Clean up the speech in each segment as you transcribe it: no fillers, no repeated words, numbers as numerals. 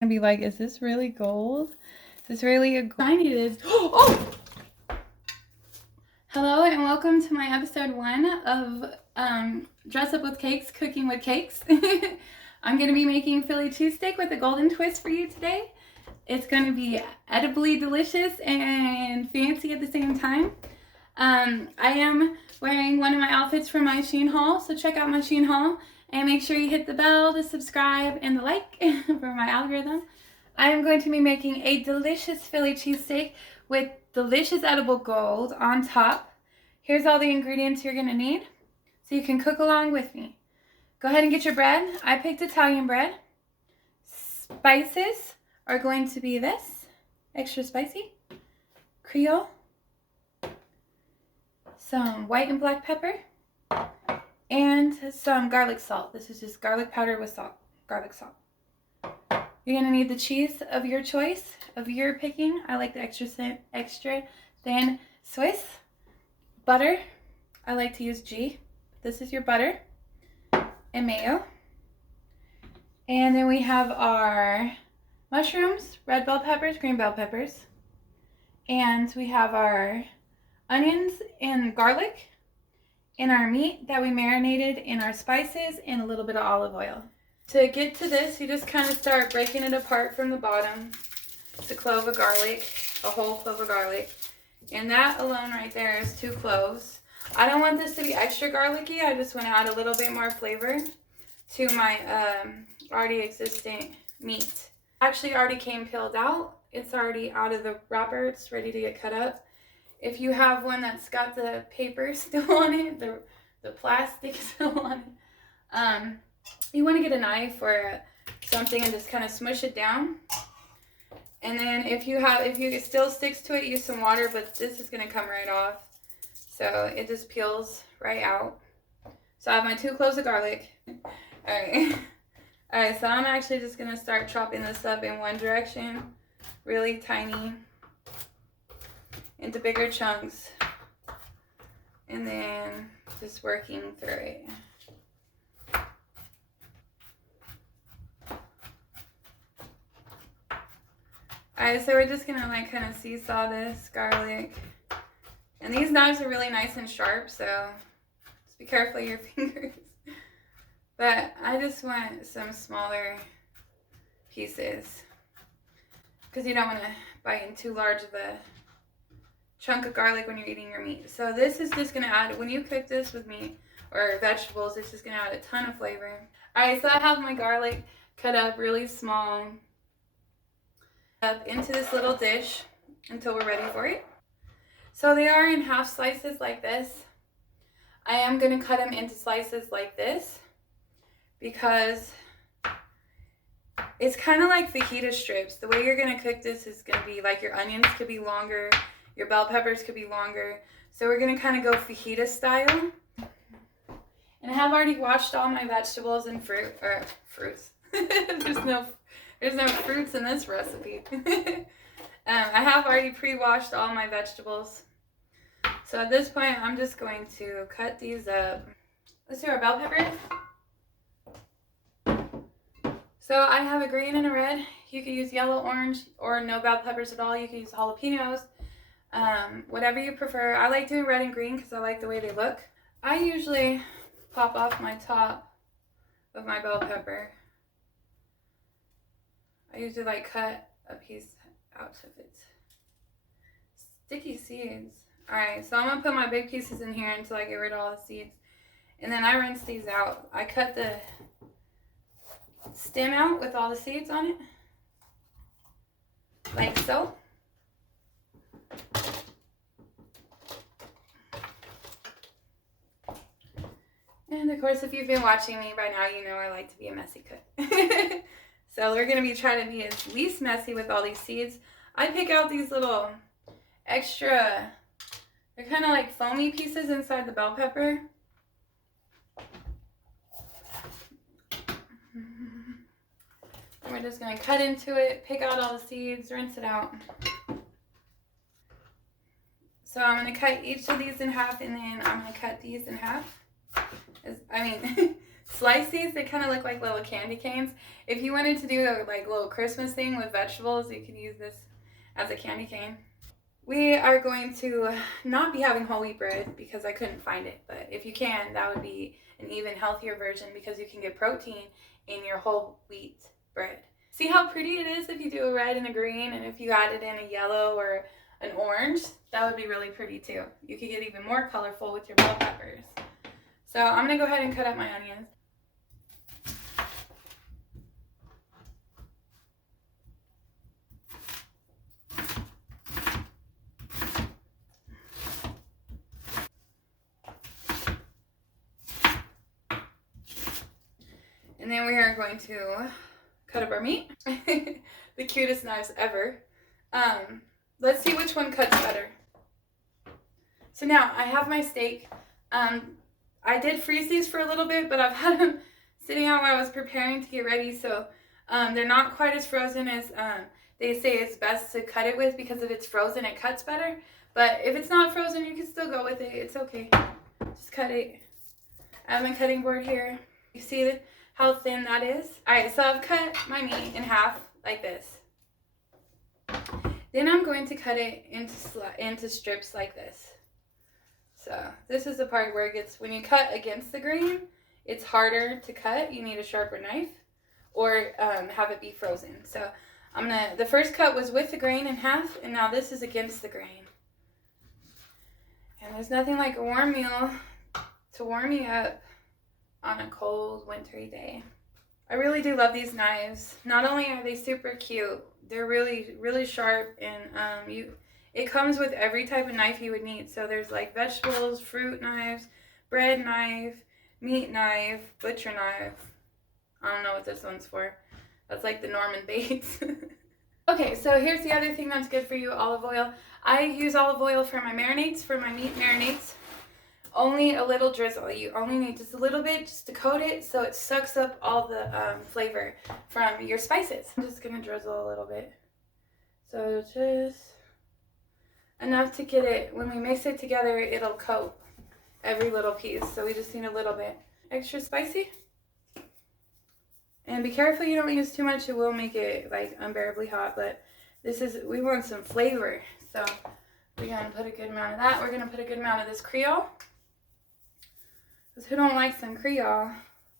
And be like, is this really gold? Is this really a shiny it is? Oh! Hello and welcome to my episode 1 of Dress Up with Cakes, Cooking with Cakes. I'm going to be making Philly cheesesteak with a golden twist for you today. It's going to be edibly delicious and fancy at the same time. I am wearing one of my outfits from my Shein haul, so check out my Shein haul. And make sure you hit the bell, the subscribe, and the like for my algorithm. I am going to be making a delicious Philly cheesesteak with delicious edible gold on top. Here's all the ingredients you're going to need so you can cook along with me. Go ahead and get your bread. I picked Italian bread. Spices are going to be this, extra spicy, Creole, some white and black pepper, and some garlic salt. This is just garlic powder with salt, garlic salt. You're going to need the cheese of your choice, of your picking. I like the extra thin Swiss. Butter. I like to use Ghee. This is your butter. And mayo. And then we have our mushrooms, red bell peppers, green bell peppers. And we have our onions and garlic. And our meat that we marinated in our spices and a little bit of olive oil. To get to this, you just kind of start breaking it apart from the bottom. It's a clove of garlic, a whole clove of garlic. And that alone right there is 2 cloves. I don't want this to be extra garlicky. I just want to add a little bit more flavor to my already existing meat. Actually already came peeled out. It's already out of the wrapper. It's ready to get cut up. If you have one that's got the paper still on it, the plastic still on it, you want to get a knife or something and just kind of smush it down. And then if it still sticks to it, use some water, but this is going to come right off. So it just peels right out. So I have my 2 cloves of garlic. Alright. Alright, so I'm actually just going to start chopping this up in one direction. Really tiny. Into bigger chunks. And then just working through it. Alright, so we're just going to like kind of seesaw this garlic. And these knives are really nice and sharp, so just be careful of your fingers. But I just want some smaller pieces because you don't want to bite in too large of a chunk of garlic when you're eating your meat. So this is just going to add, when you cook this with meat or vegetables, it's just going to add a ton of flavor. Alright, so I have my garlic cut up really small up into this little dish until we're ready for it. So they are in half slices like this. I am going to cut them into slices like this because it's kind of like fajita strips. The way you're going to cook this is going to be like your onions could be longer, your bell peppers could be longer. So we're going to kind of go fajita style. And I have already washed all my vegetables and fruits. There's no fruits in this recipe. I have already pre-washed all my vegetables. So at this point, I'm just going to cut these up. Let's do our bell peppers. So I have a green and a red. You could use yellow, orange, or no bell peppers at all. You could use jalapenos, whatever you prefer. I like doing red and green because I like the way they look. I usually pop off my top of my bell pepper. I usually like cut a piece out of it. Sticky seeds. Alright, so I'm going to put my big pieces in here until I get rid of all the seeds. And then I rinse these out. I cut the stem out with all the seeds on it. Like so. And of course, if you've been watching me by now, you know I like to be a messy cook. So we're going to be trying to be as least messy with all these seeds. I pick out these little extra, they're kind of like foamy pieces inside the bell pepper. And we're just going to cut into it, pick out all the seeds, rinse it out. So I'm going to cut each of these in half, and then I'm going to cut these in half. slice these. They kind of look like little candy canes. If you wanted to do a like little Christmas thing with vegetables, you could use this as a candy cane. We are going to not be having whole wheat bread because I couldn't find it. But if you can, that would be an even healthier version because you can get protein in your whole wheat bread. See how pretty it is if you do a red and a green, and if you added in a yellow or an orange, that would be really pretty too. You could get even more colorful with your bell peppers. So I'm going to go ahead and cut up my onions. And then we are going to cut up our meat. The cutest knives ever. Let's see which one cuts better. So now I have my steak. I did freeze these for a little bit, but I've had them sitting out while I was preparing to get ready. So they're not quite as frozen as they say it's best to cut it with, because if it's frozen, it cuts better. But if it's not frozen, you can still go with it. It's okay. Just cut it. I have my cutting board here. You see how thin that is? All right, so I've cut my meat in half like this. Then I'm going to cut it into strips like this. So this is the part where it gets, when you cut against the grain, it's harder to cut. You need a sharper knife or have it be frozen. So the first cut was with the grain in half, and now this is against the grain. And there's nothing like a warm meal to warm you up on a cold, wintry day. I really do love these knives. Not only are they super cute, they're really, really sharp, and it comes with every type of knife you would need. So there's like vegetables, fruit knives, bread knife, meat knife, butcher knife. I don't know what this one's for. That's like the Norman Bates. Okay, so here's the other thing that's good for you, olive oil. I use olive oil for my marinades, for my meat marinades. Only a little drizzle. You only need just a little bit just to coat it so it sucks up all the flavor from your spices. I'm just going to drizzle a little bit. So just enough to get it, when we mix it together, it'll coat every little piece. So we just need a little bit. Extra spicy. And be careful you don't use too much. It will make it like unbearably hot, but we want some flavor. So we're going to put a good amount of that. We're going to put a good amount of this Creole. Because who don't like some Creole?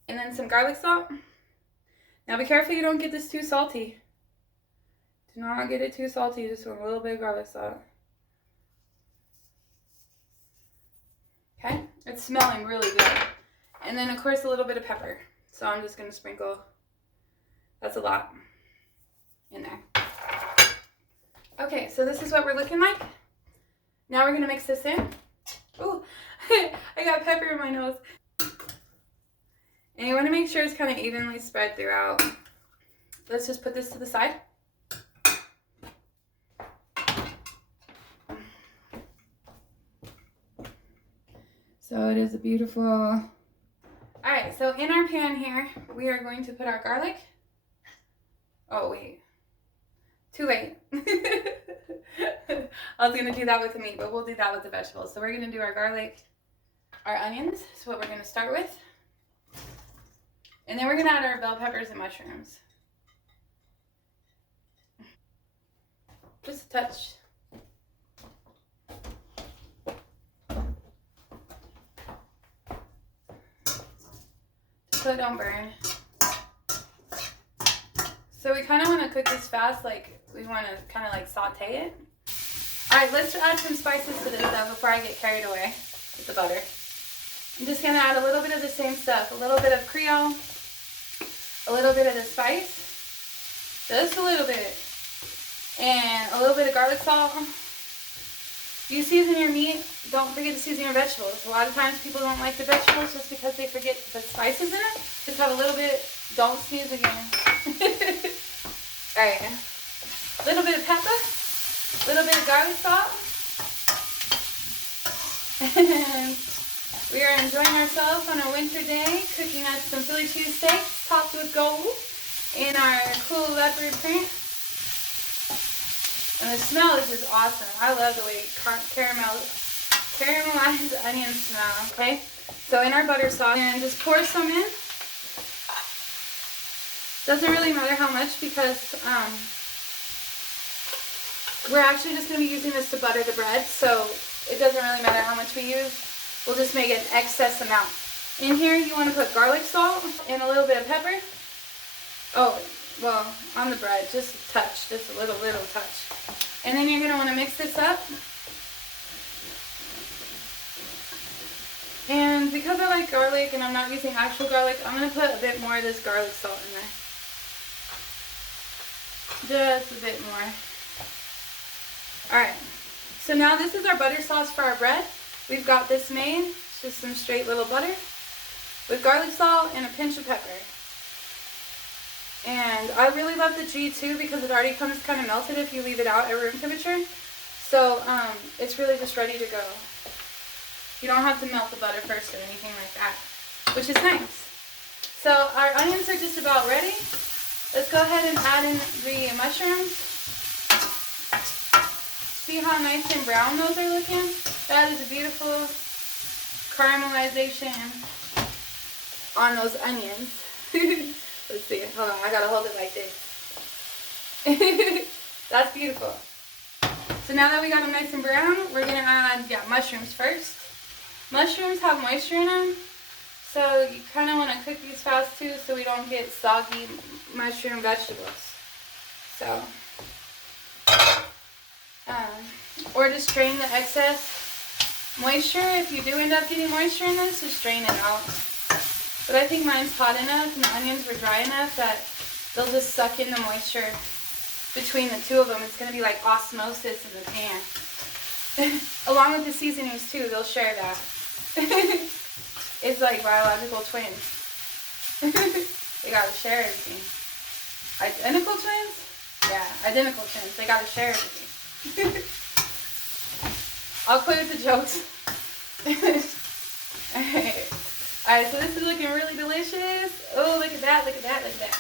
And then some garlic salt. Now be careful you don't get this too salty. Do not get it too salty, just with a little bit of garlic salt. Okay, it's smelling really good. And then of course a little bit of pepper. So I'm just going to sprinkle, that's a lot, in there. Okay, so this is what we're looking like. Now we're going to mix this in. Ooh, I got pepper in my nose. And you want to make sure it's kind of evenly spread throughout. Let's just put this to the side. So it is a beautiful... Alright, so in our pan here, we are going to put our garlic. Oh, wait. Too late. I was going to do that with the meat, but we'll do that with the vegetables. So we're going to do our garlic, our onions. That's what we're going to start with. And then we're going to add our bell peppers and mushrooms. Just a touch. So it don't burn. So we kind of want to cook this fast, like we want to kind of like saute it. Alright, let's add some spices to this though before I get carried away with the butter. I'm just going to add a little bit of the same stuff. A little bit of Creole, a little bit of the spice, just a little bit, and a little bit of garlic salt. You season your meat, don't forget to season your vegetables. A lot of times people don't like the vegetables just because they forget to put spices in it. Just have a little bit, don't sneeze again. Alright, a little bit of pepper, a little bit of garlic salt. And we are enjoying ourselves on a winter day, cooking us some Philly cheesesteaks topped with gold in our cool leopard print. And the smell is just awesome. I love the way caramelized onions smell. Okay, so in our butter sauce, and just pour some in. Doesn't really matter how much because we're actually just going to be using this to butter the bread, so it doesn't really matter how much we use. We'll just make an excess amount. In here, you want to put garlic salt and a little bit of pepper. Oh, well, on the bread, just a touch, just a little touch. And then you're going to want to mix this up. And because I like garlic and I'm not using actual garlic, I'm going to put a bit more of this garlic salt in there. Just a bit more. Alright, so now this is our butter sauce for our bread. We've got this made, it's just some straight little butter with garlic salt and a pinch of pepper. And I really love the ghee too because it already comes kind of melted if you leave it out at room temperature. So it's really just ready to go. You don't have to melt the butter first or anything like that, which is nice. So our onions are just about ready. Let's go ahead and add in the mushrooms. See how nice and brown those are looking? That is a beautiful caramelization on those onions. Let's see. Hold on. I gotta hold it like this. That's beautiful. So now that we got them nice and brown, we're gonna add mushrooms first. Mushrooms have moisture in them, so you kind of want to cook these fast too, so we don't get soggy mushroom vegetables. So. Or just drain the excess moisture. If you do end up getting moisture in this, just drain it out. But I think mine's hot enough and the onions were dry enough that they'll just suck in the moisture between the two of them. It's going to be like osmosis in the pan. Along with the seasonings too, they'll share that. It's like biological twins. They gotta share everything. Identical twins? Yeah, identical twins. They gotta share everything. I'll quit with the jokes. Alright, so this is looking really delicious. Oh, look at that, look at that, look at that.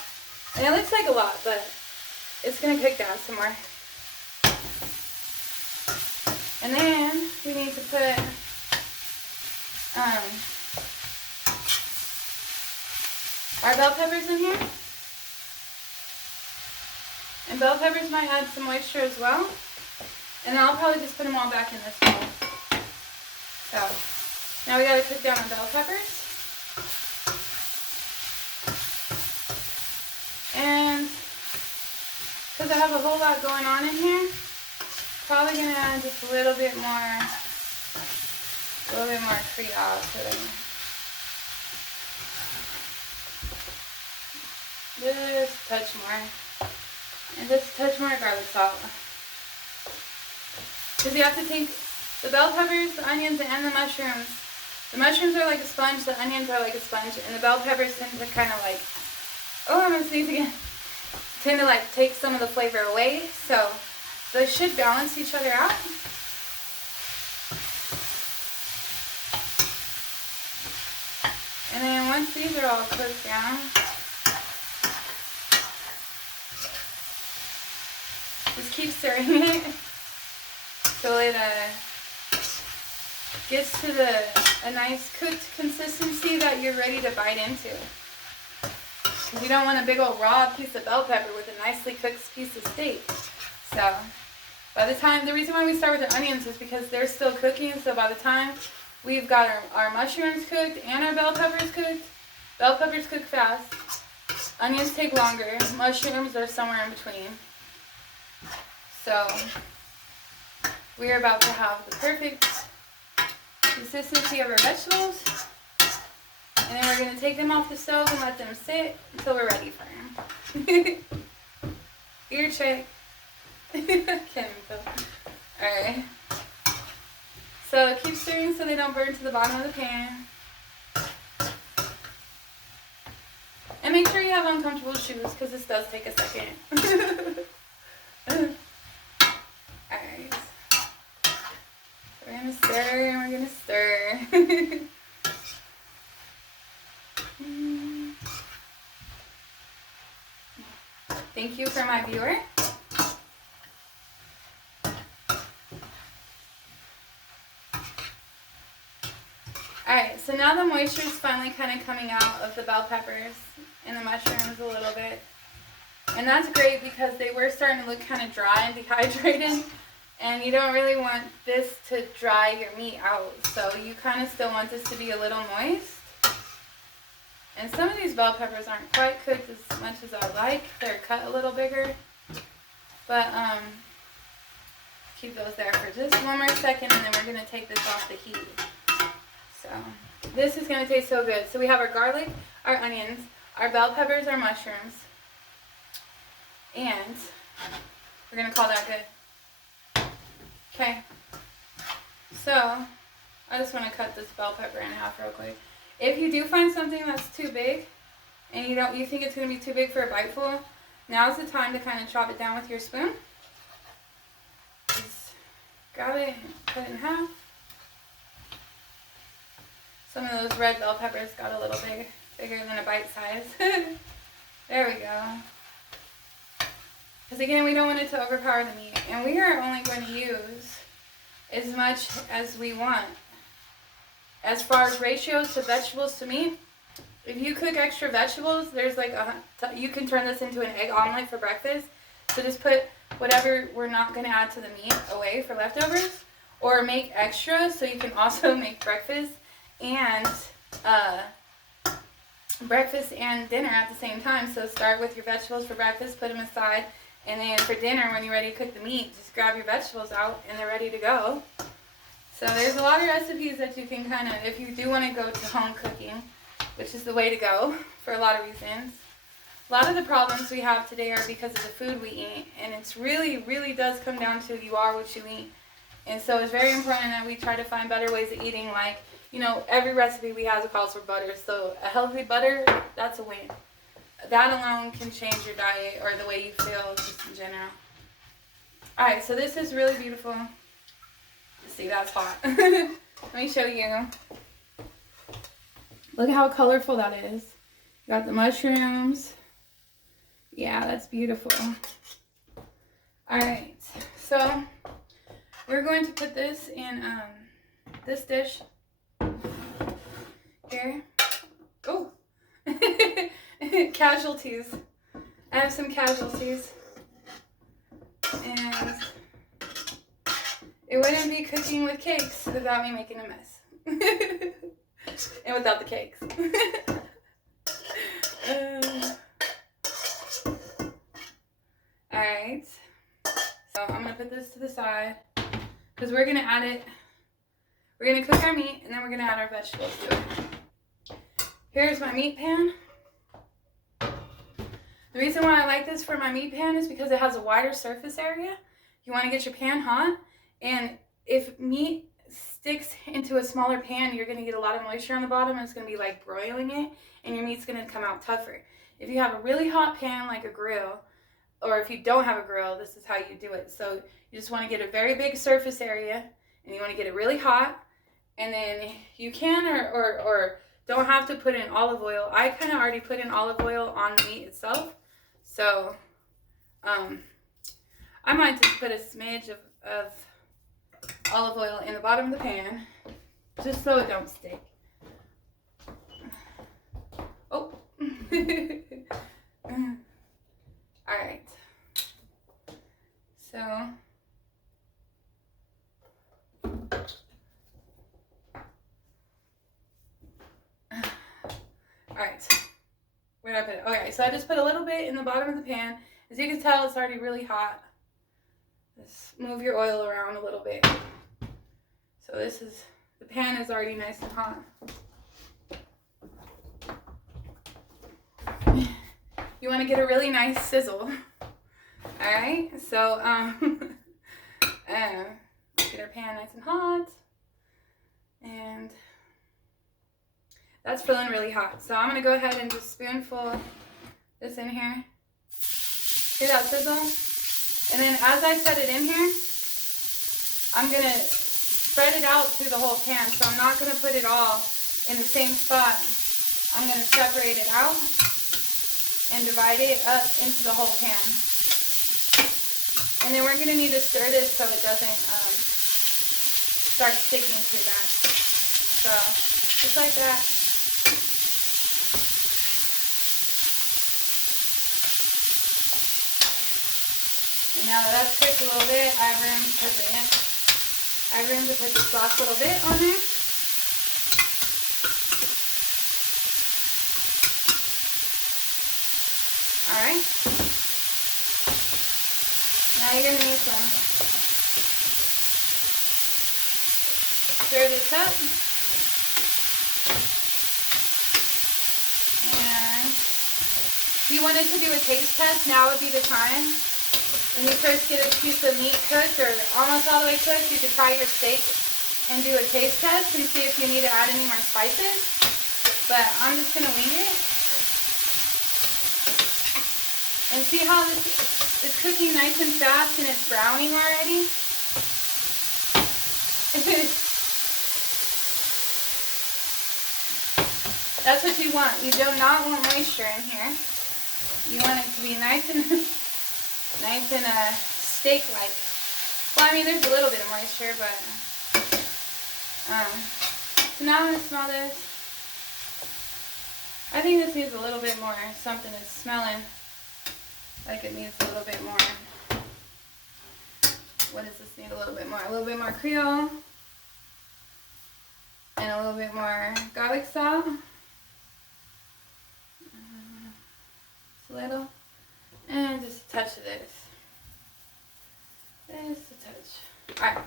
And it looks like a lot, but it's going to cook down some more. And then we need to put our bell peppers in here. And bell peppers might add some moisture as well. And then I'll probably just put them all back in this bowl. So, now we gotta cook down the bell peppers. And, because I have a whole lot going on in here, probably gonna add just a little bit more Creole to it. Just a touch more. And just a touch more garlic salt. Because you have to take the bell peppers, the onions, and the mushrooms. The mushrooms are like a sponge, the onions are like a sponge, and the bell peppers tend to kind of like, oh, I'm going to sneeze again, tend to like take some of the flavor away. So those should balance each other out. And then once these are all cooked down, just keep stirring it so it gets to a nice cooked consistency that you're ready to bite into. Because you don't want a big old raw piece of bell pepper with a nicely cooked piece of steak. So by the time, the reason why we start with the onions is because they're still cooking. So by the time we've got our mushrooms cooked and our bell peppers cooked, bell peppers cook fast, onions take longer, mushrooms are somewhere in between. So we are about to have the perfect consistency of our vegetables. And then we're going to take them off the stove and let them sit until we're ready for them. Ear check. Can't even feel. Alright. So keep stirring so they don't burn to the bottom of the pan. And make sure you have uncomfortable shoes because this does take a second. Alright. We're going to stir and we're going to stir. Thank you for my viewer. Alright, so now the moisture is finally kind of coming out of the bell peppers and the mushrooms a little bit. And that's great because they were starting to look kind of dry and dehydrated. And you don't really want this to dry your meat out. So you kind of still want this to be a little moist. And some of these bell peppers aren't quite cooked as much as I like. They're cut a little bigger. But keep those there for just one more second, and then we're going to take this off the heat. So this is going to taste so good. So we have our garlic, our onions, our bell peppers, our mushrooms. And we're going to call that good. Okay. So I just want to cut this bell pepper in half real quick. If you do find something that's too big and you think it's going to be too big for a biteful, now's the time to kind of chop it down with your spoon. Just grab it and cut it in half. Some of those red bell peppers got a little bigger than a bite size. There we go. Because again, we don't want it to overpower the meat. And we are only going to use as much as we want. As far as ratios to vegetables to meat, if you cook extra vegetables, there's like you can turn this into an egg omelet for breakfast. So just put whatever we're not going to add to the meat away for leftovers, or make extra so you can also make breakfast and dinner at the same time. So start with your vegetables for breakfast, put them aside, and then for dinner, when you're ready to cook the meat, just grab your vegetables out and they're ready to go. So there's a lot of recipes that you can kind of, if you do want to go to home cooking, which is the way to go for a lot of reasons. A lot of the problems we have today are because of the food we eat, and it's really, really does come down to you are what you eat. And so it's very important that we try to find better ways of eating. Like, you know, every recipe we have calls for butter, so a healthy butter, that's a win. That alone can change your diet or the way you feel just in general. Alright, so this is really beautiful. See, that's hot. Let me show you. Look how colorful that is. You got the mushrooms. Yeah, that's beautiful. Alright, so we're going to put this in this dish here. Oh, casualties. I have some casualties. And it wouldn't be cooking with cakes without me making a mess. And without the cakes. Alright. So I'm going to put this to the side. Because we're going to add it. We're going to cook our meat and then we're going to add our vegetables to it. Here's my meat pan. The reason why I like this for my meat pan is because it has a wider surface area. You want to get your pan hot. And if meat sticks into a smaller pan, you're going to get a lot of moisture on the bottom, and it's going to be like broiling it, and your meat's going to come out tougher. If you have a really hot pan like a grill, or if you don't have a grill, this is how you do it. So you just want to get a very big surface area, and you want to get it really hot, and then you can or don't have to put in olive oil. I kind of already put in olive oil on the meat itself, so I might just put a smidge of olive oil in the bottom of the pan, just so it don't stick. Oh. Alright. So. Alright. Where did I put it? Okay, so I just put a little bit in the bottom of the pan. As you can tell, it's already really hot. Just move your oil around a little bit. So the pan is already nice and hot. You want to get a really nice sizzle. Alright, so get our pan nice and hot. And that's feeling really hot. So I'm going to go ahead and just spoonful this in here. Hear that sizzle? And then as I set it in here, I'm going to spread it out through the whole pan. So I'm not going to put it all in the same spot. I'm going to separate it out and divide it up into the whole pan. And then we're going to need to stir this so it doesn't start sticking too bad. So just like that. And now that that's cooked a little bit, I have room to put the sauce a little bit on there. Alright. Now you're going to need some. Stir this up. And if you wanted to do a taste test, now would be the time. When you first get a piece of meat cooked or almost all the way cooked, you could try your steak and do a taste test and see if you need to add any more spices. But I'm just going to wing it. And see how this is cooking nice and fast and it's browning already? That's what you want. You do not want moisture in here. You want it to be nice and steak-like. Well, I mean, there's a little bit of moisture, but so now I'm gonna smell this. I think this needs a little bit more. Something is smelling like it needs a little bit more. What does this need? A little bit more. A little bit more Creole and a little bit more garlic salt. Just a little, and just a touch of this. Just a touch. Alright,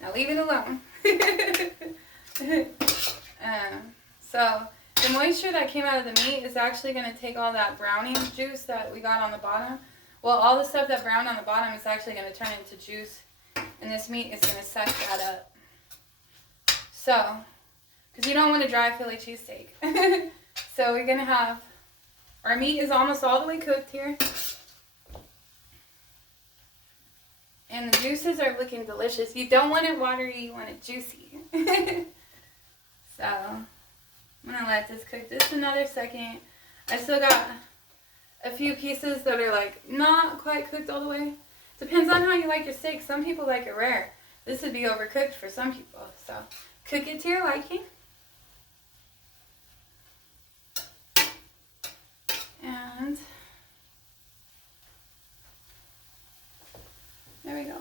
now leave it alone. So the moisture that came out of the meat is actually going to take all that browning juice that we got on the bottom. Well, all the stuff that browned on the bottom is actually going to turn into juice, and this meat is going to suck that up. So, because you don't want a dry Philly cheesesteak. So we're going to have, our meat is almost all the way cooked here. And the juices are looking delicious. You don't want it watery, you want it juicy. So, I'm going to let this cook just another second. I still got a few pieces that are like not quite cooked all the way. Depends on how you like your steak. Some people like it rare. This would be overcooked for some people. So, cook it to your liking. And there we go.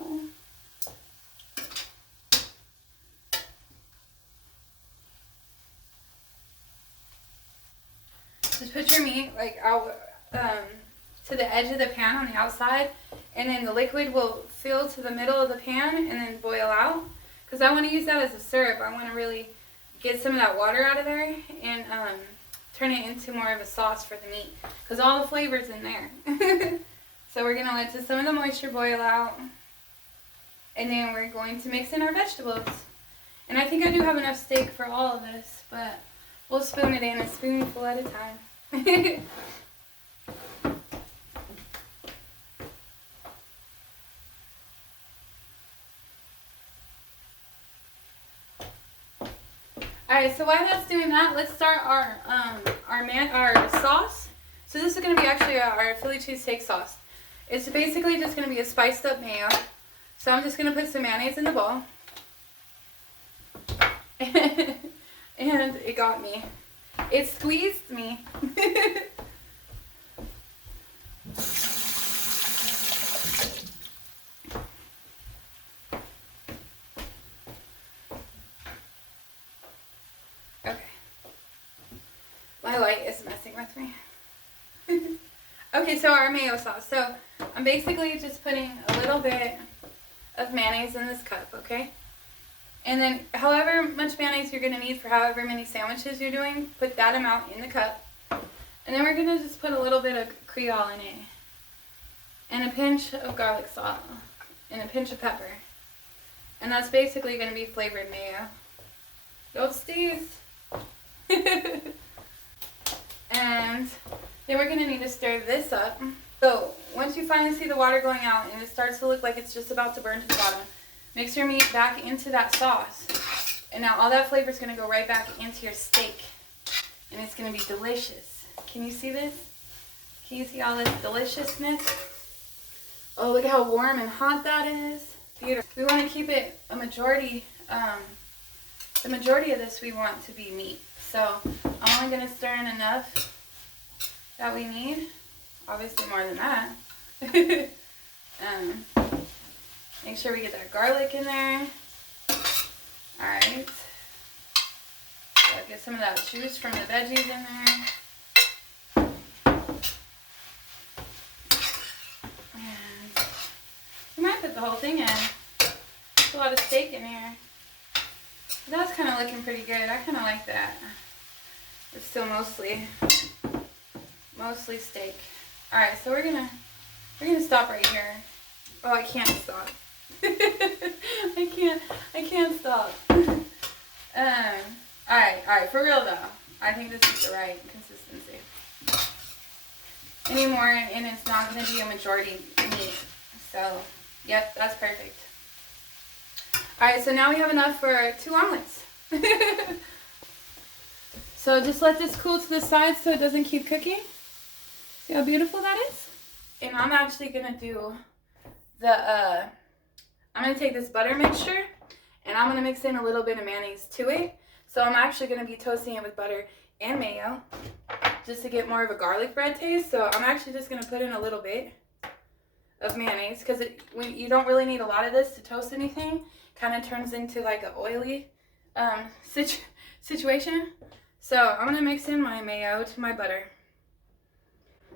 Just put your meat like out to the edge of the pan on the outside, and then the liquid will fill to the middle of the pan and then boil out. Because I want to use that as a syrup. I want to really get some of that water out of there and turn it into more of a sauce for the meat. Because all the flavor's in there. So we're going to let just some of the moisture boil out. And then we're going to mix in our vegetables. And I think I do have enough steak for all of this, but we'll spoon it in a spoonful at a time. Alright, so while that's doing that, let's start our sauce. So this is going to be actually our Philly cheesesteak sauce. It's basically just going to be a spiced up mayo. So I'm just going to put some mayonnaise in the bowl. And it got me. It squeezed me. Okay. My light is messing with me. Okay, so our mayo sauce. So I'm basically just putting a little bit of mayonnaise in this cup, okay? And then however much mayonnaise you're going to need for however many sandwiches you're doing, put that amount in the cup. And then we're going to just put a little bit of Creole in it. And a pinch of garlic salt. And a pinch of pepper. And that's basically going to be flavored mayo. Don't sneeze. And then we're going to need to stir this up. So once you finally see the water going out and it starts to look like it's just about to burn to the bottom, mix your meat back into that sauce. And now all that flavor is going to go right back into your steak. And it's going to be delicious. Can you see this? Can you see all this deliciousness? Oh, look how warm and hot that is. Beautiful. We want to keep it a majority, the majority of this we want to be meat. So I'm only going to stir in enough that we need. Obviously more than that. Make sure we get that garlic in there. Alright. So get some of that juice from the veggies in there. And we might put the whole thing in. There's a lot of steak in here. That's kind of looking pretty good. I kind of like that. It's still mostly steak. Alright, so we're gonna stop right here. Oh, I can't stop. I can't stop. Alright, for real though. I think this is the right consistency. Any more and it's not gonna be a majority meat. So, yep, that's perfect. Alright, so now we have enough for 2 omelets. So just let this cool to the side so it doesn't keep cooking. See how beautiful that is? And I'm actually gonna do I'm gonna take this butter mixture and I'm gonna mix in a little bit of mayonnaise to it. So I'm actually gonna be toasting it with butter and mayo just to get more of a garlic bread taste. So I'm actually just gonna put in a little bit of mayonnaise because you don't really need a lot of this to toast anything. Kind of turns into like an oily situation. So I'm gonna mix in my mayo to my butter.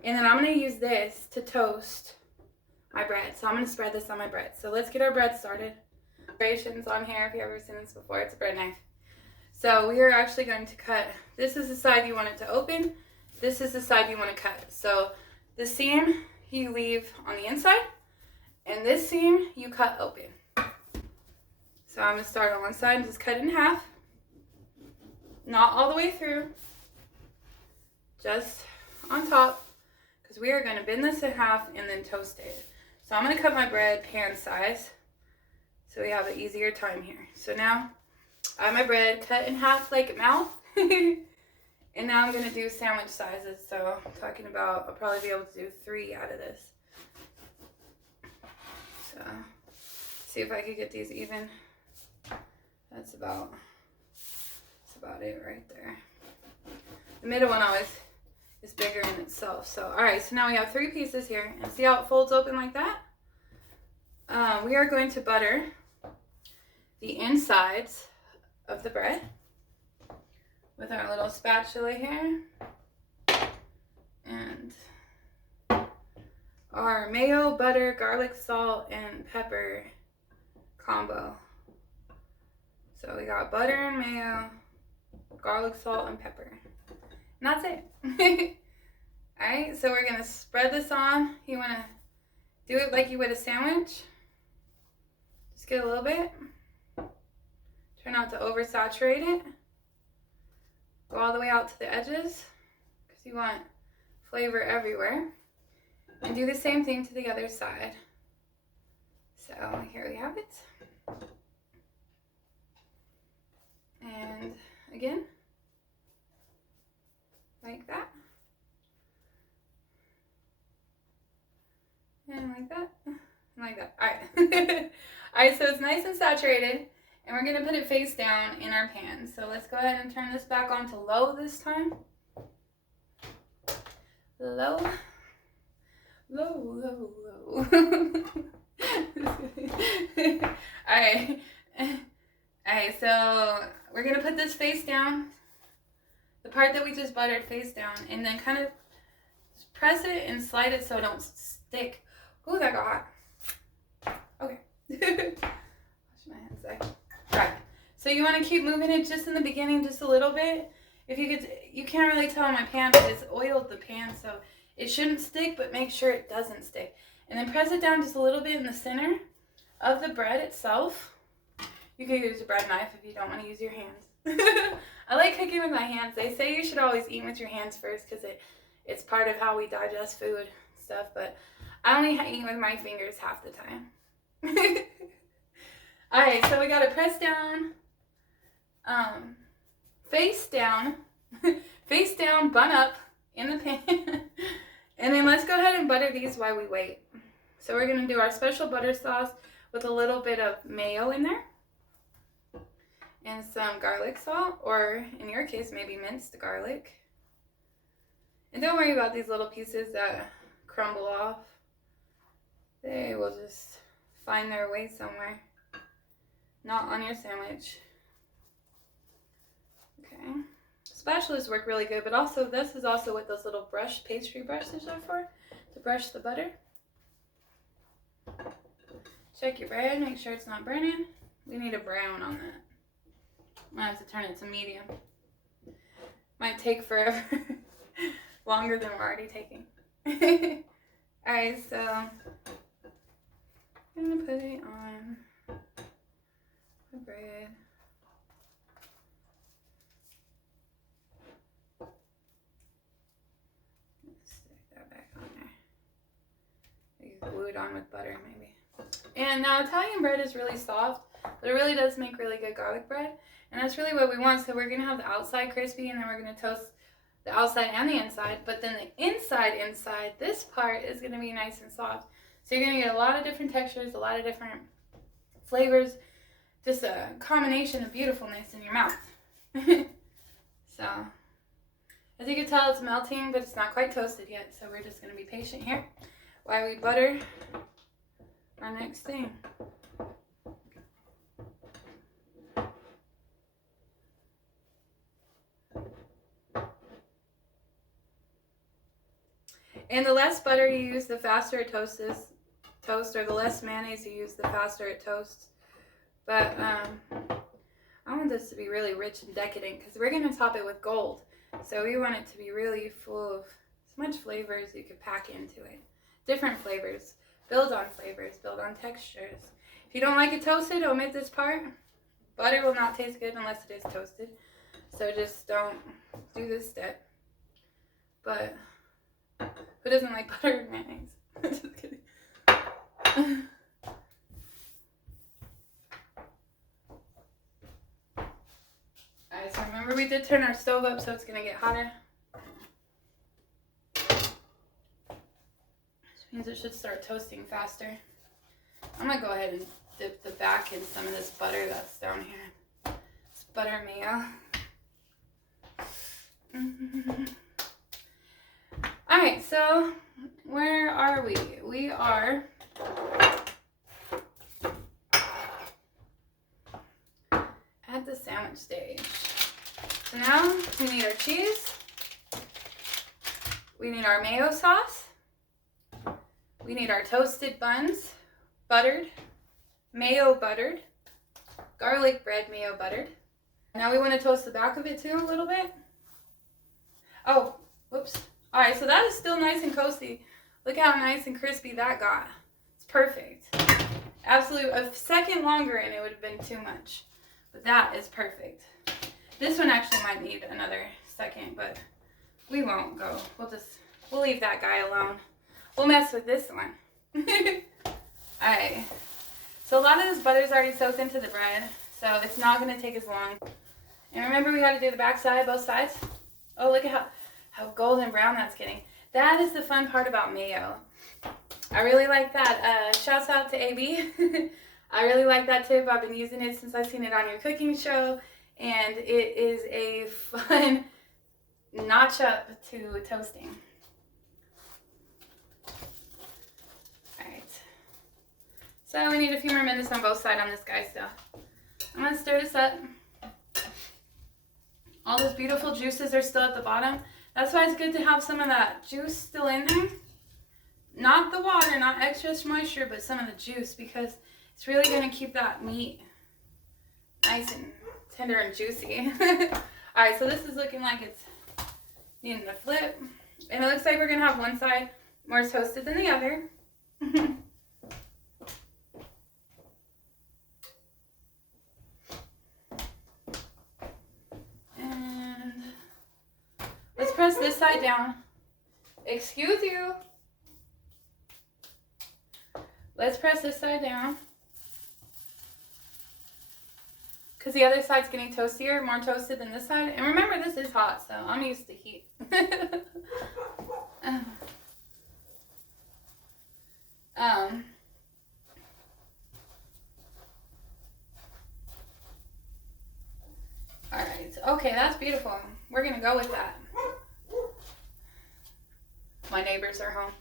And then I'm gonna use this to toast my bread. So I'm gonna spread this on my bread. So let's get our bread started. Decorations on here, if you've ever seen this before, it's a bread knife. So we are actually going to cut, this is the side you want it to open, this is the side you want to cut. So the seam you leave on the inside, and this seam you cut open. So I'm gonna start on one side and just cut it in half. Not all the way through, just on top, because we are going to bend this in half and then toast it. So I'm going to cut my bread pan size so we have an easier time here. So now I have my bread cut in half like a mouth. And now I'm going to do sandwich sizes. So I'm talking about, I'll probably be able to do 3 out of this. So see if I could get these even. That's about it right there. The middle one always is bigger in itself. So, alright, so now we have 3 pieces here. And see how it folds open like that? We are going to butter the insides of the bread with our little spatula here. And our mayo, butter, garlic, salt, and pepper combo. So we got butter and mayo, garlic, salt, and pepper. And that's it. Alright, so we're going to spread this on. You want to do it like you would a sandwich. Just get a little bit. Try not to oversaturate it. Go all the way out to the edges because you want flavor everywhere. And do the same thing to the other side. So here we have it. And again, like that. And like that. And like that. Alright. Alright, so it's nice and saturated. And we're going to put it face down in our pan. So let's go ahead and turn this back on to low this time. Low. Low, low, low. Alright. Alright, so we're going to put this face down. The part that we just buttered face down. And then kind of press it and slide it so it don't stick. Ooh, that got hot. Okay. Wash my hands there. Right. So you want to keep moving it just in the beginning, just a little bit. If you could, you can't really tell on my pan, but it's oiled the pan, so it shouldn't stick, but make sure it doesn't stick. And then press it down just a little bit in the center of the bread itself. You could use a bread knife if you don't want to use your hands. I like cooking with my hands. They say you should always eat with your hands first because it's part of how we digest food and stuff, but I only eat with my fingers half the time. Alright, so we got to press down, face down, face down, bun up in the pan. And then let's go ahead and butter these while we wait. So we're going to do our special butter sauce with a little bit of mayo in there. And some garlic salt, or in your case, maybe minced garlic. And don't worry about these little pieces that crumble off. they will just find their way somewhere. Not on your sandwich. Okay. Spatulas work really good, but also this is also what those little pastry brushes are for, to brush the butter. Check your bread, make sure it's not burning. We need a brown on that. I have to turn it to medium. Might take forever. Longer than we're already taking. Alright, so I'm gonna put it on the bread. Stick that back on there. You glue it on with butter maybe. And now Italian bread is really soft, but it really does make really good garlic bread. And that's really what we want. So we're going to have the outside crispy, and then we're going to toast the outside and the inside. But then the inside, this part is going to be nice and soft. So you're going to get a lot of different textures, a lot of different flavors. Just a combination of beautifulness in your mouth. So, as you can tell, it's melting, but it's not quite toasted yet. So we're just going to be patient here while we butter our next thing. And the less butter you use, the faster it toasts, or the less mayonnaise you use, the faster it toasts. But I want this to be really rich and decadent because we're going to top it with gold. So we want it to be really full of as much flavor as you could pack into it. Different flavors. Build on flavors. Build on textures. If you don't like it toasted, omit this part. Butter will not taste good unless it is toasted. So just don't do this step. But who doesn't like butter and mayonnaise? Just kidding. Alright, so remember we did turn our stove up, so it's going to get hotter. Which means it should start toasting faster. I'm going to go ahead and dip the back in some of this butter that's down here. It's butter mayo. Alright, so where are we? We are at the sandwich stage. So now we need our cheese. We need our mayo sauce. We need our toasted buns, buttered, mayo buttered, garlic bread mayo buttered. Now we want to toast the back of it too a little bit. Oh, whoops. Alright, so that is still nice and toasty. Look how nice and crispy that got. It's perfect. Absolutely, a second longer and it would have been too much. But that is perfect. This one actually might need another second, but we won't go. We'll leave that guy alone. We'll mess with this one. Alright. So a lot of this butter is already soaked into the bread, so it's not going to take as long. And remember we got to do the back side, both sides. Oh, look at how golden brown that's getting. That is the fun part about mayo. I really like that. Shouts out to AB. I really like that tip. I've been using it since I've seen it on your cooking show. And it is a fun notch up to toasting. Alright. So we need a few more minutes on both sides on this guy still. I'm going to stir this up. All those beautiful juices are still at the bottom. That's why it's good to have some of that juice still in there. Not the water, not extra moisture, but some of the juice, because it's really going to keep that meat nice and tender and juicy. Alright, so this is looking like it's needing to flip. And it looks like we're going to have one side more toasted than the other. And let's press this side down. Excuse you. Let's press this side down. Because the other side's getting toastier, more toasted than this side. And remember, this is hot, so I'm used to heat. Alright, okay, that's beautiful. We're going to go with that. My neighbors are home.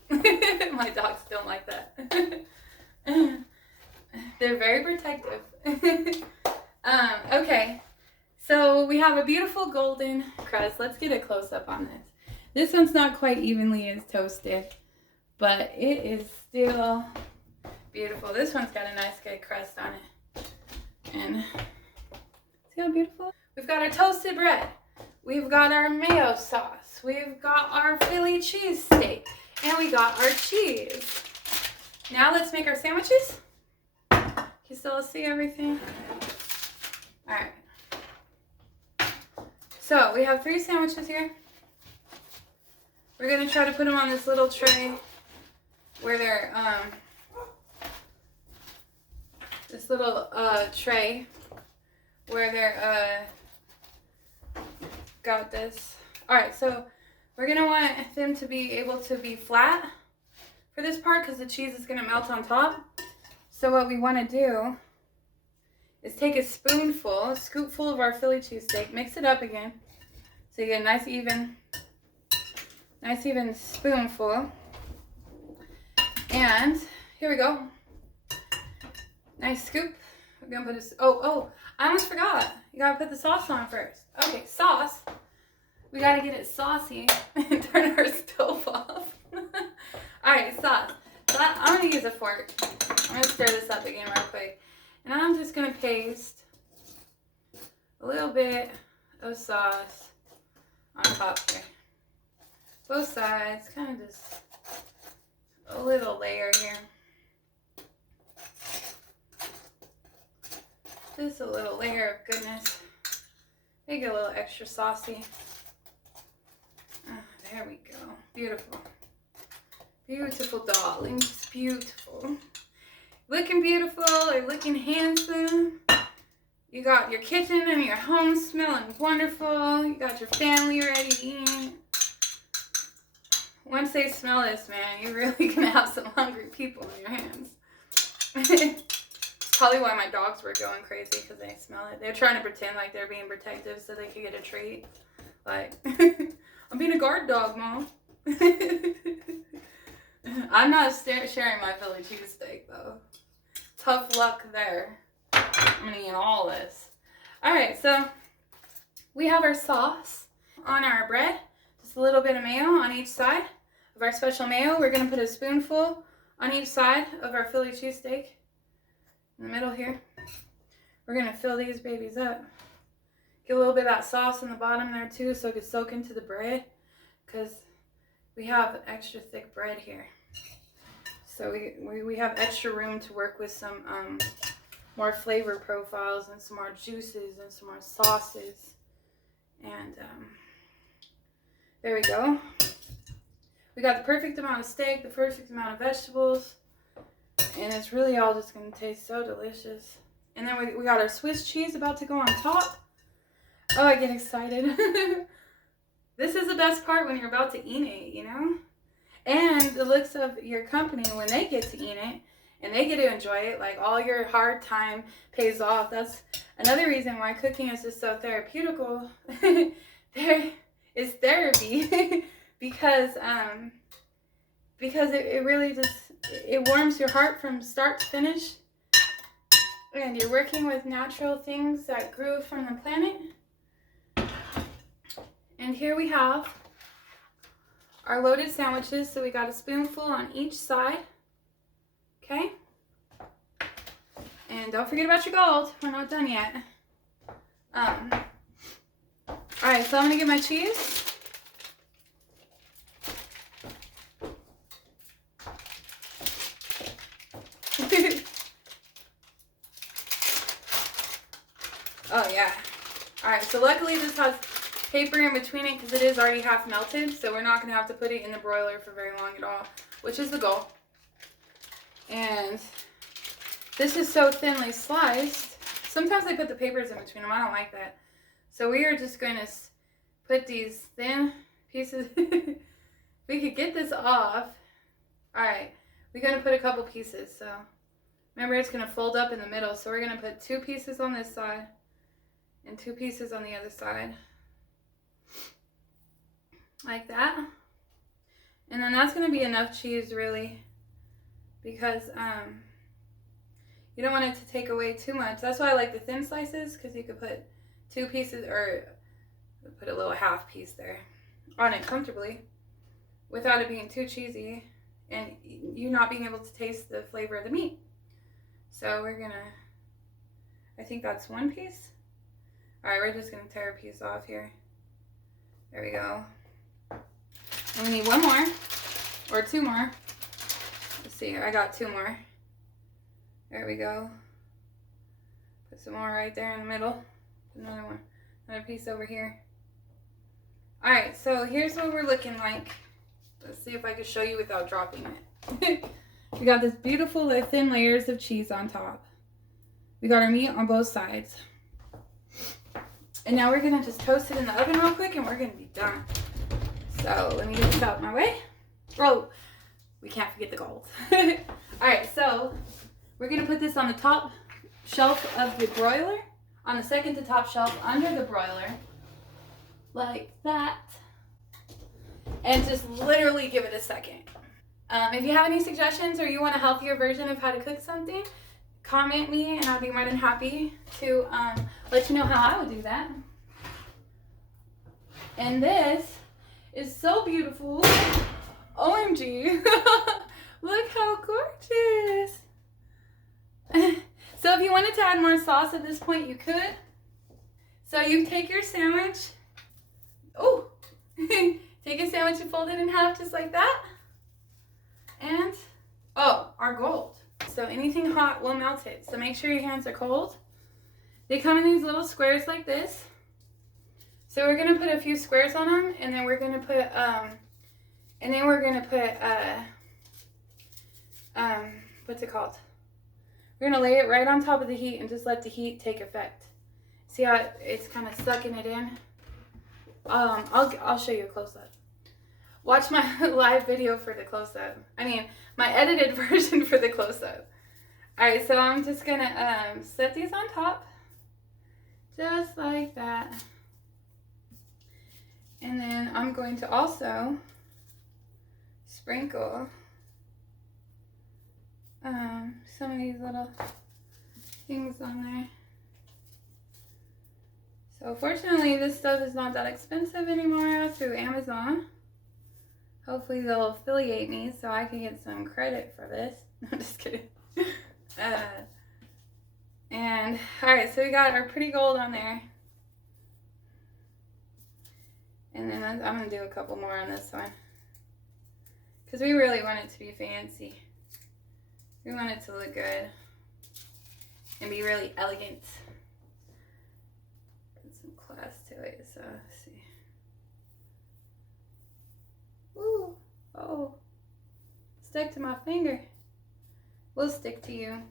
My dogs don't like that. They're very protective. Okay, so we have a beautiful golden crust. Let's get a close-up on this. This one's not quite evenly as toasted, but it is still beautiful. This one's got a nice good crust on it. And see how beautiful? We've got our toasted bread. We've got our mayo sauce. We've got our Philly cheesesteak. And we got our cheese. Now let's make our sandwiches. Can you still see everything? All right. So we have 3 sandwiches here. We're gonna try to put them on this little tray where they're, this little tray where they're, got this. All right, so we're gonna want them to be able to be flat for this part because the cheese is gonna melt on top. So what we wanna do is take a scoopful of our Philly cheesesteak, mix it up again, so you get a nice even spoonful. And here we go. Nice scoop. We're gonna put this. Oh, I almost forgot. You gotta put the sauce on first. Okay, sauce. We gotta get it saucy and turn our stove off. Alright, sauce. So I'm gonna use a fork. I'm gonna stir this up again real quick. And I'm just gonna paste a little bit of sauce on top here. Both sides, kind of just a little layer here. Just a little layer of goodness. Make it a little extra saucy. There we go. Beautiful. Beautiful, darlings. Beautiful. Looking beautiful or looking handsome. You got your kitchen and your home smelling wonderful. You got your family ready to eat. Once they smell this, man, you're really going to have some hungry people in your hands. Probably why my dogs were going crazy, because they smell it. They're trying to pretend like they're being protective so they could get a treat. Like, I'm being a guard dog, Mom. I'm not sharing my Philly cheesesteak, though. Tough luck there. I'm going to eat all this. Alright, so we have our sauce on our bread. Just a little bit of mayo on each side of our special mayo. We're going to put a spoonful on each side of our Philly cheesesteak. In the middle here. We're going to fill these babies up. Get a little bit of that sauce in the bottom there too so it can soak into the bread, because we have extra thick bread here. So we have extra room to work with some more flavor profiles and some more juices and some more sauces. And there we go. We got the perfect amount of steak, the perfect amount of vegetables. And it's really all just going to taste so delicious. And then we got our Swiss cheese about to go on top. Oh, I get excited. This is the best part when you're about to eat it, you know? And the looks of your company when they get to eat it and they get to enjoy it, like all your hard time pays off. That's another reason why cooking is just so therapeutical. There is therapy because it really just, it warms your heart from start to finish. And you're working with natural things that grew from the planet. And here we have our loaded sandwiches. So we got a spoonful on each side. Okay. And don't forget about your gold. We're not done yet. Alright, so I'm going to get my cheese. Oh yeah. Alright, so luckily this has paper in between it because it is already half melted, so we're not going to have to put it in the broiler for very long at all, which is the goal. And this is so thinly sliced. Sometimes they put the papers in between them. I don't like that. So we are just going to put these thin pieces. We could get this off. Alright, we're going to put a couple pieces. So remember, it's going to fold up in the middle. So we're going to put 2 pieces on this side and 2 pieces on the other side. Like that. And then that's going to be enough cheese, really, because You don't want it to take away too much. That's why I like the thin slices, because you could put 2 pieces or put a little half piece there on it comfortably without it being too cheesy and you not being able to taste the flavor of the meat. So we're gonna, I think that's 1 piece. All right, we're just gonna tear a piece off here. There we go. And we need 1 more or 2 more. Let's see, I got 2 more. There we go. Put some more right there in the middle. Another one, another piece over here. All right, so here's what we're looking like. Let's see if I can show you without dropping it. We got this beautiful thin layers of cheese on top. We got our meat on both sides. And now we're gonna just toast it in the oven real quick and we're gonna be done. So let me get this out of my way. Oh, we can't forget the gold. All right, so we're gonna put this on the top shelf of the broiler, on the second to top shelf under the broiler, like that. And just literally give it a second. If you have any suggestions or you want a healthier version of how to cook something, comment me and I'll be more than happy to let you know how I would do that. And this is so beautiful. OMG. Look how gorgeous. So if you wanted to add more sauce at this point, you could. So you take your sandwich. Oh, take a sandwich and fold it in half just like that. And, oh, our gold. So anything hot will melt it. So make sure your hands are cold. They come in these little squares like this. So we're gonna put a few squares on them, and then we're gonna put what's it called? We're gonna lay it right on top of the heat and just let the heat take effect. See how it's kind of sucking it in? I'll show you a close-up. Watch my live video for the close-up. I mean, my edited version for the close-up. All right, so I'm just gonna set these on top, just like that. And then I'm going to also sprinkle some of these little things on there. So fortunately, this stuff is not that expensive anymore through Amazon. Hopefully they'll affiliate me so I can get some credit for this. I'm just kidding. And all right, so we got our pretty gold on there. And then I'm gonna do a couple more on this one, because we really want it to be fancy. We want it to look good and be really elegant. Put some class to it, so let's see. Ooh, oh, stick to my finger. We'll stick to you.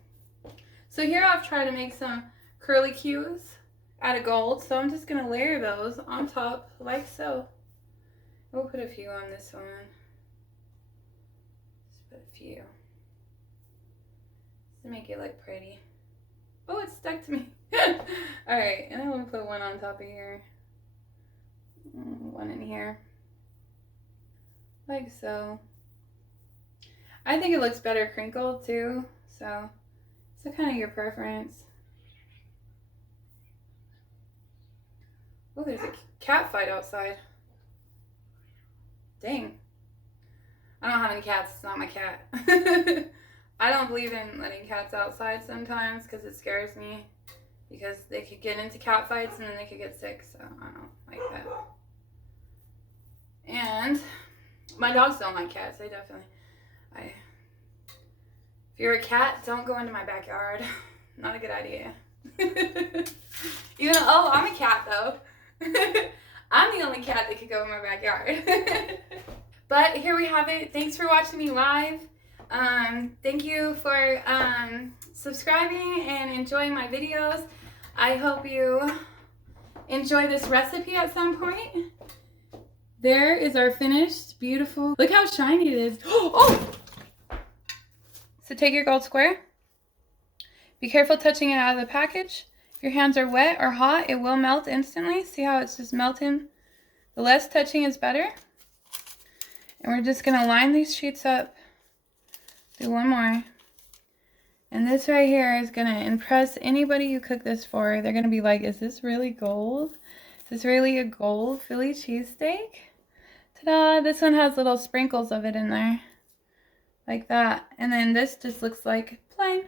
So here I've tried to make some curly cues out of gold, so I'm just gonna layer those on top like so. We'll put a few on this one. Just put a few to make it look pretty. Oh, it stuck to me. All right, and then we'll put one on top of here, one in here, like so. I think it looks better crinkled too, so it's kind of your preference. Oh, there's a cat fight outside. Dang. I don't have any cats. It's not my cat. I don't believe in letting cats outside sometimes because it scares me. Because they could get into cat fights and then they could get sick. So I don't like that. And my dogs don't like cats. They definitely... If you're a cat, don't go into my backyard. Not a good idea. Even though, oh, I'm a cat though. I'm the only cat that could go in my backyard. But here we have it. Thanks for watching me live. Thank you for subscribing and enjoying my videos. I hope you enjoy this recipe at some point. There is our finished, beautiful. Look how shiny it is. Oh! So take your gold square. Be careful touching it out of the package. If your hands are wet or hot, it will melt instantly. See how it's just melting? The less touching is better. And we're just going to line these sheets up. Do one more. And this right here is going to impress anybody you cook this for. They're going to be like, is this really gold? Is this really a gold Philly cheesesteak? Ta-da! This one has little sprinkles of it in there. Like that. And then this just looks like plain.